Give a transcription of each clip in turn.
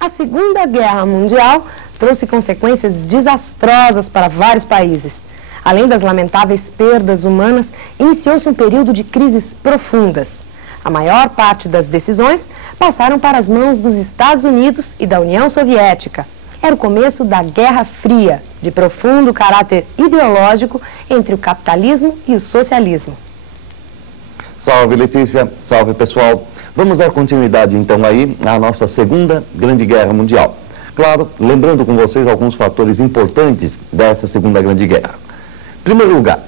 A Segunda Guerra Mundial trouxe consequências desastrosas para vários países. Além das lamentáveis perdas humanas, iniciou-se um período de crises profundas. A maior parte das decisões passaram para as mãos dos Estados Unidos e da União Soviética. Era o começo da Guerra Fria, de profundo caráter ideológico entre o capitalismo e o socialismo. Salve, Letícia. Salve, pessoal. Vamos dar continuidade, então, aí à nossa Segunda Grande Guerra Mundial. Claro, lembrando com vocês alguns fatores importantes dessa Segunda Grande Guerra. Em primeiro lugar,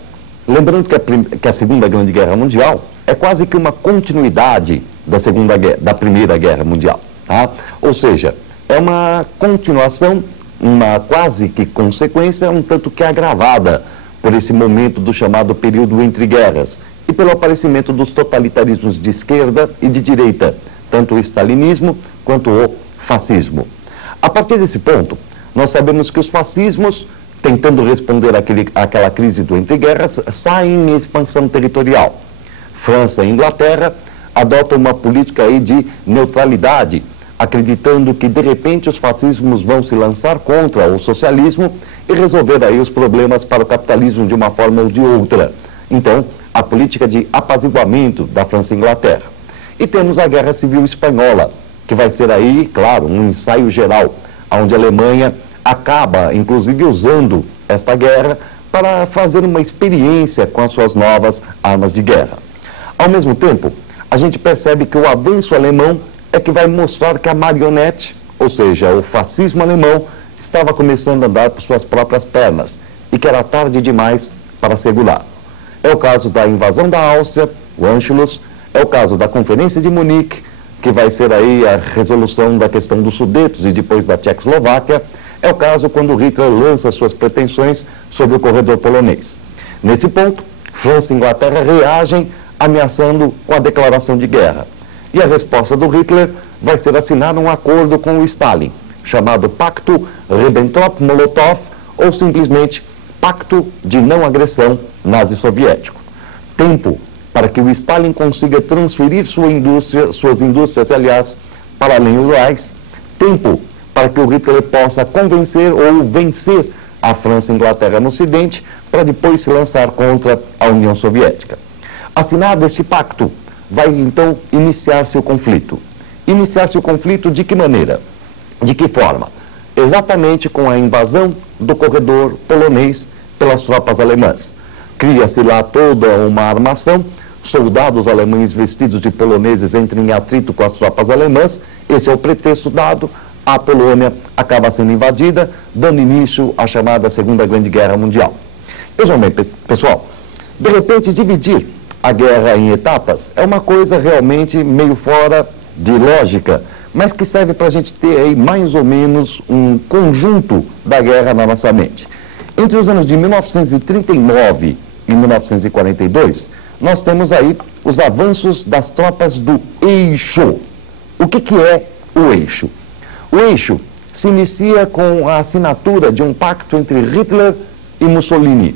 lembrando que a Segunda Grande Guerra Mundial é quase que uma continuidade da Primeira Guerra Mundial, tá? Ou seja, é uma continuação, uma quase que consequência, um tanto que agravada por esse momento do chamado período entre guerras e pelo aparecimento dos totalitarismos de esquerda e de direita, tanto o stalinismo quanto o fascismo. A partir desse ponto, nós sabemos que os fascismos, tentando responder àquela crise do entre guerras, saem em expansão territorial. França e Inglaterra adotam uma política aí de neutralidade, acreditando que de repente os fascismos vão se lançar contra o socialismo e resolver aí os problemas para o capitalismo de uma forma ou de outra. Então, a política de apaziguamento da França e Inglaterra. E temos a Guerra Civil Espanhola, que vai ser aí, claro, um ensaio geral, onde a Alemanha acaba, inclusive, usando esta guerra para fazer uma experiência com as suas novas armas de guerra. Ao mesmo tempo, a gente percebe que o avanço alemão é que vai mostrar que a marionete, ou seja, o fascismo alemão, estava começando a andar por suas próprias pernas e que era tarde demais para segurar. É o caso da invasão da Áustria, o Anschluss, é o caso da Conferência de Munique, que vai ser aí a resolução da questão dos Sudetos e depois da Tchecoslováquia, é o caso quando Hitler lança suas pretensões sobre o corredor polonês. Nesse ponto, França e Inglaterra reagem ameaçando com a declaração de guerra. E a resposta do Hitler vai ser assinar um acordo com o Stalin, chamado Pacto Ribbentrop-Molotov, ou simplesmente Pacto de Não Agressão Nazi-Soviético. Tempo para que o Stalin consiga transferir suas indústrias, aliás, para além do Reich. Tempo para que o Hitler possa convencer ou vencer a França e a Inglaterra no Ocidente, para depois se lançar contra a União Soviética. Assinado este pacto, vai então iniciar-se o conflito. Iniciar-se o conflito de que maneira? De que forma? Exatamente com a invasão do corredor polonês pelas tropas alemãs. Cria-se lá toda uma armação, soldados alemães vestidos de poloneses entram em atrito com as tropas alemãs, esse é o pretexto dado, a Polônia acaba sendo invadida, dando início à chamada Segunda Grande Guerra Mundial. Vejam bem, pessoal, de repente dividir a guerra em etapas é uma coisa realmente meio fora de lógica, mas que serve para a gente ter aí mais ou menos um conjunto da guerra na nossa mente. Entre os anos de 1939 e 1942, nós temos aí os avanços das tropas do Eixo. O que é o Eixo? O Eixo se inicia com a assinatura de um pacto entre Hitler e Mussolini,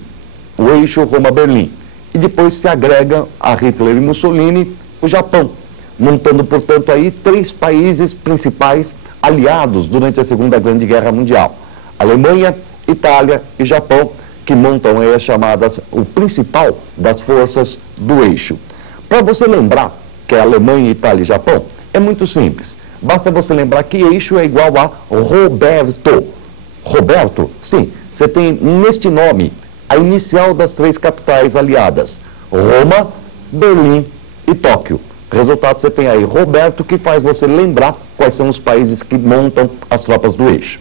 o Eixo Roma-Berlim, e depois se agrega a Hitler e Mussolini o Japão, montando, portanto, aí 3 países principais aliados durante a Segunda Grande Guerra Mundial: Alemanha, Itália e Japão, que montam aí as chamadas, o principal das forças do Eixo. Para você lembrar que é Alemanha, Itália e Japão, é muito simples. Basta você lembrar que Eixo é igual a Roberto. Roberto, sim, você tem neste nome a inicial das 3 capitais aliadas: Roma, Berlim e Tóquio. Resultado, você tem aí Roberto, que faz você lembrar quais são os países que montam as tropas do Eixo.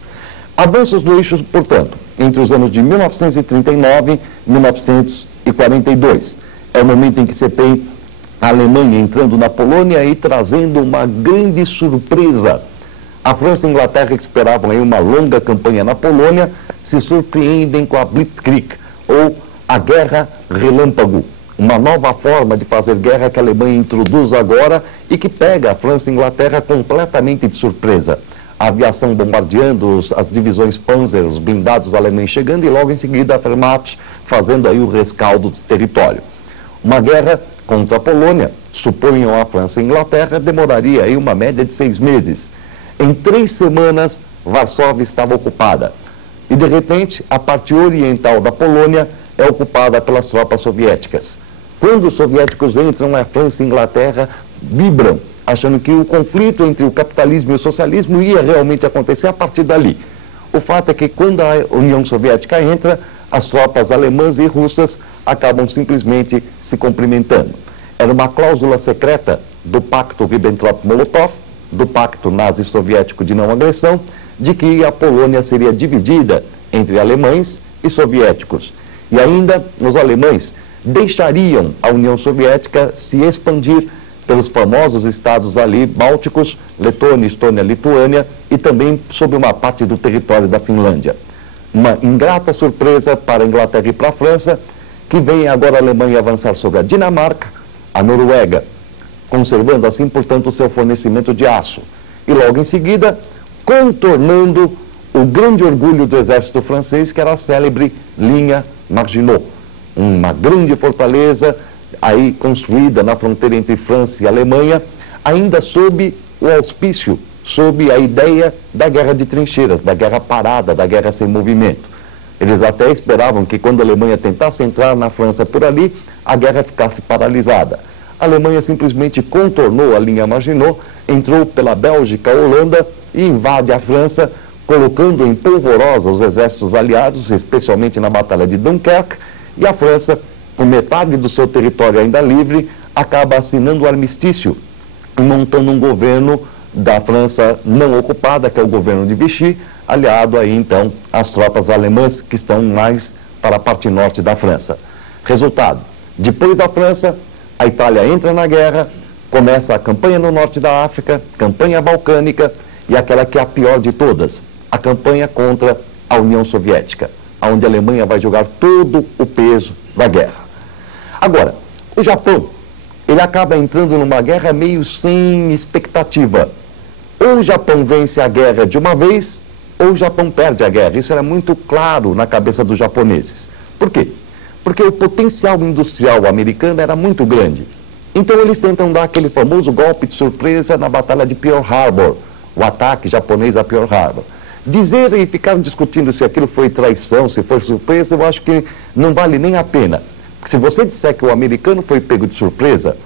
Avanços do Eixo, portanto, entre os anos de 1939 e 1942. É o momento em que você tem a Alemanha entrando na Polônia e trazendo uma grande surpresa. A França e a Inglaterra, que esperavam aí uma longa campanha na Polônia, se surpreendem com a Blitzkrieg, ou a Guerra Relâmpago. Uma nova forma de fazer guerra que a Alemanha introduz agora e que pega a França e a Inglaterra completamente de surpresa. A aviação bombardeando as divisões Panzer, os blindados alemães chegando e logo em seguida a Wehrmacht fazendo aí o rescaldo do território. Uma guerra contra a Polônia, suponham a França e a Inglaterra, demoraria aí uma média de 6 meses. Em 3 semanas, Varsóvia estava ocupada. E, de repente, a parte oriental da Polônia é ocupada pelas tropas soviéticas. Quando os soviéticos entram, a França e a Inglaterra vibram, achando que o conflito entre o capitalismo e o socialismo ia realmente acontecer a partir dali. O fato é que quando a União Soviética entra, as tropas alemãs e russas acabam simplesmente se cumprimentando. Era uma cláusula secreta do pacto Ribbentrop-Molotov, do pacto nazi-soviético de não agressão, de que a Polônia seria dividida entre alemães e soviéticos. E ainda os alemães deixariam a União Soviética se expandir pelos famosos estados ali bálticos, Letônia, Estônia, Lituânia, e também sobre uma parte do território da Finlândia. Uma ingrata surpresa para a Inglaterra e para a França, que vem agora a Alemanha avançar sobre a Dinamarca, a Noruega, conservando assim, portanto, o seu fornecimento de aço. E logo em seguida, contornando o grande orgulho do exército francês, que era a célebre linha Maginot, uma grande fortaleza aí construída na fronteira entre França e Alemanha, ainda sob o auspício, sob a ideia da guerra de trincheiras, da guerra parada, da guerra sem movimento. Eles até esperavam que quando a Alemanha tentasse entrar na França por ali, a guerra ficasse paralisada. A Alemanha simplesmente contornou a linha Maginot, entrou pela Bélgica, Holanda e invade a França, colocando em polvorosa os exércitos aliados, especialmente na Batalha de Dunkerque, e a França, com metade do seu território ainda livre, acaba assinando o armistício e montando um governo da França não ocupada, que é o governo de Vichy, aliado aí então às tropas alemãs que estão mais para a parte norte da França. Resultado, depois da França, a Itália entra na guerra, começa a campanha no norte da África, campanha balcânica e aquela que é a pior de todas, a campanha contra a União Soviética, onde a Alemanha vai jogar todo o peso da guerra. Agora, o Japão, ele acaba entrando numa guerra meio sem expectativa. Ou o Japão vence a guerra de uma vez, ou o Japão perde a guerra. Isso era muito claro na cabeça dos japoneses. Por quê? Porque o potencial industrial americano era muito grande. Então eles tentam dar aquele famoso golpe de surpresa na Batalha de Pearl Harbor, o ataque japonês a Pearl Harbor. Dizer e ficar discutindo se aquilo foi traição, se foi surpresa, eu acho que não vale nem a pena. Porque se você disser que o americano foi pego de surpresa,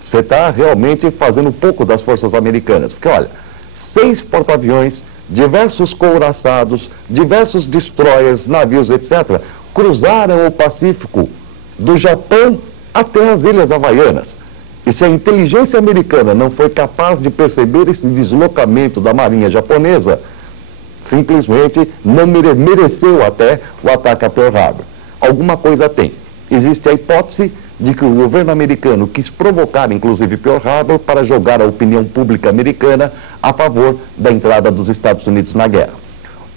você está realmente fazendo um pouco das forças americanas. Porque, olha, 6 porta-aviões, diversos couraçados, diversos destroyers, navios, etc., cruzaram o Pacífico do Japão até as Ilhas Havaianas. E se a inteligência americana não foi capaz de perceber esse deslocamento da marinha japonesa, simplesmente não mereceu até o ataque a Pearl Harbor. Alguma coisa tem. Existe a hipótese de que o governo americano quis provocar, inclusive, Pearl Harbor para jogar a opinião pública americana a favor da entrada dos Estados Unidos na guerra.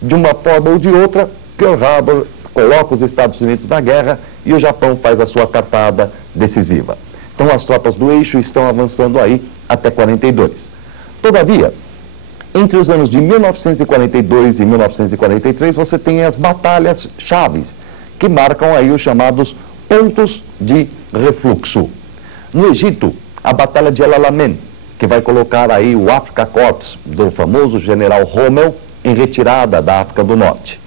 De uma forma ou de outra, Pearl Harbor coloca os Estados Unidos na guerra e o Japão faz a sua cartada decisiva. Então as tropas do eixo estão avançando aí até 42. Todavia, entre os anos de 1942 e 1943, você tem as batalhas chaves, que marcam aí os chamados pontos de refluxo. No Egito, a Batalha de El Alamein, que vai colocar aí o Afrika Korps do famoso general Rommel em retirada da África do Norte.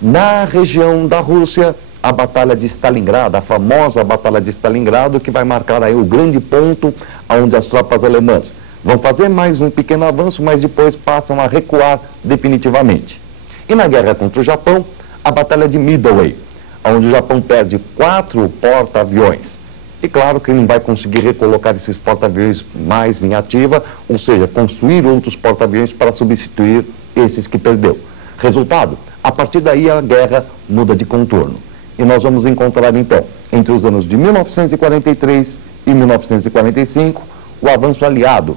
Na região da Rússia, a Batalha de Stalingrado, a famosa Batalha de Stalingrado, que vai marcar aí o grande ponto onde as tropas alemãs vão fazer mais um pequeno avanço, mas depois passam a recuar definitivamente. E na guerra contra o Japão, a Batalha de Midway, onde o Japão perde 4 porta-aviões. E claro que não vai conseguir recolocar esses porta-aviões mais em ativa, ou seja, construir outros porta-aviões para substituir esses que perdeu. Resultado, a partir daí a guerra muda de contorno. E nós vamos encontrar então, entre os anos de 1943 e 1945, o avanço aliado,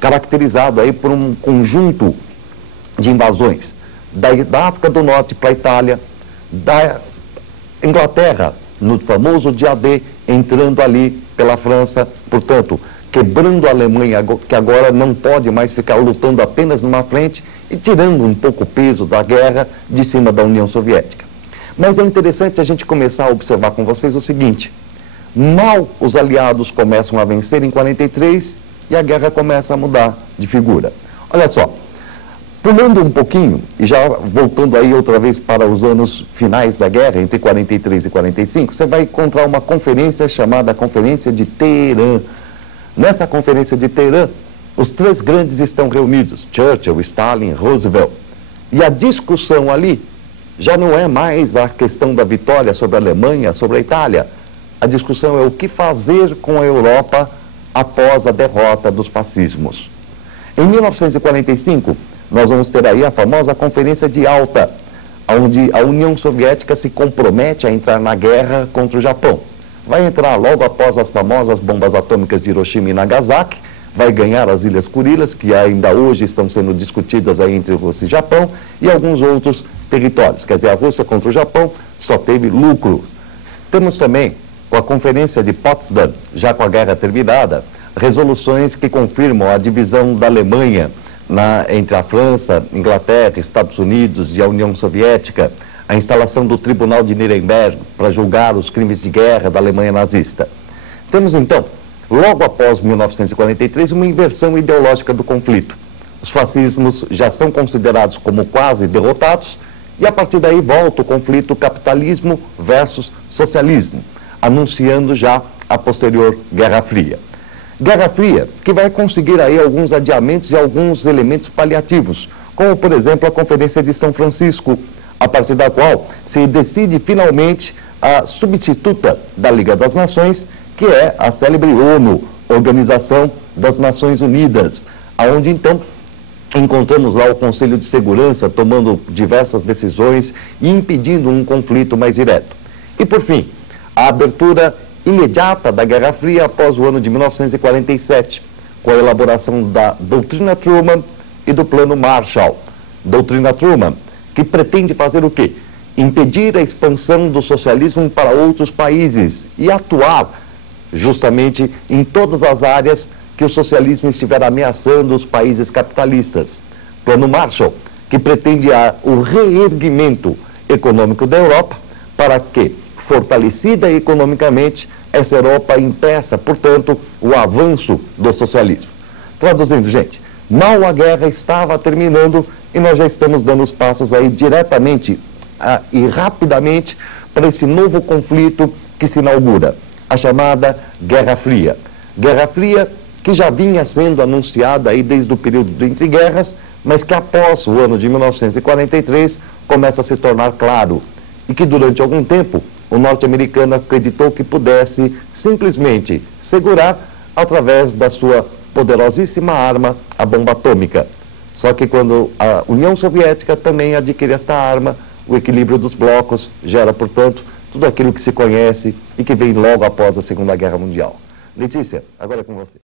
caracterizado aí por um conjunto de invasões da África do Norte para a Itália, da Inglaterra, no famoso dia D, entrando ali pela França, portanto, quebrando a Alemanha, que agora não pode mais ficar lutando apenas numa frente e tirando um pouco o peso da guerra de cima da União Soviética. Mas é interessante a gente começar a observar com vocês o seguinte: mal os aliados começam a vencer em 43 e a guerra começa a mudar de figura. Olha só, Pulando um pouquinho, e já voltando aí outra vez para os anos finais da guerra, entre 43 e 45, você vai encontrar uma conferência chamada Conferência de Teherã. Nessa Conferência de Teherã, os três grandes estão reunidos, Churchill, Stalin, Roosevelt. E a discussão ali já não é mais a questão da vitória sobre a Alemanha, sobre a Itália. A discussão é o que fazer com a Europa após a derrota dos fascismos. Em 1945, nós vamos ter aí a famosa Conferência de Yalta, onde a União Soviética se compromete a entrar na guerra contra o Japão. Vai entrar logo após as famosas bombas atômicas de Hiroshima e Nagasaki, vai ganhar as Ilhas Kurilas, que ainda hoje estão sendo discutidas aí entre Rússia e Japão, e alguns outros territórios. Quer dizer, a Rússia contra o Japão só teve lucro. Temos também, com a Conferência de Potsdam, já com a guerra terminada, resoluções que confirmam a divisão da Alemanha entre a França, Inglaterra, Estados Unidos e a União Soviética, a instalação do Tribunal de Nuremberg para julgar os crimes de guerra da Alemanha nazista. Temos então, logo após 1943, uma inversão ideológica do conflito. Os fascismos já são considerados como quase derrotados e a partir daí volta o conflito capitalismo versus socialismo, anunciando já a posterior Guerra Fria. Guerra Fria, que vai conseguir aí alguns adiamentos e alguns elementos paliativos, como, por exemplo, a Conferência de São Francisco, a partir da qual se decide finalmente a substituta da Liga das Nações, que é a célebre ONU, Organização das Nações Unidas, aonde então encontramos lá o Conselho de Segurança tomando diversas decisões e impedindo um conflito mais direto. E, por fim, a abertura imediata da Guerra Fria após o ano de 1947, com a elaboração da Doutrina Truman e do Plano Marshall. Doutrina Truman, que pretende fazer o quê? Impedir a expansão do socialismo para outros países e atuar justamente em todas as áreas que o socialismo estiver ameaçando os países capitalistas. Plano Marshall, que pretende o reerguimento econômico da Europa para que, fortalecida economicamente, essa Europa impeça, portanto, o avanço do socialismo. Traduzindo, gente, mal a guerra estava terminando e nós já estamos dando os passos aí diretamente e rapidamente para esse novo conflito que se inaugura, a chamada Guerra Fria. Guerra Fria que já vinha sendo anunciada aí desde o período entre guerras, mas que após o ano de 1943 começa a se tornar claro e que durante algum tempo o norte-americano acreditou que pudesse simplesmente segurar através da sua poderosíssima arma, a bomba atômica. Só que quando a União Soviética também adquire esta arma, o equilíbrio dos blocos gera, portanto, tudo aquilo que se conhece e que vem logo após a Segunda Guerra Mundial. Letícia, agora é com você.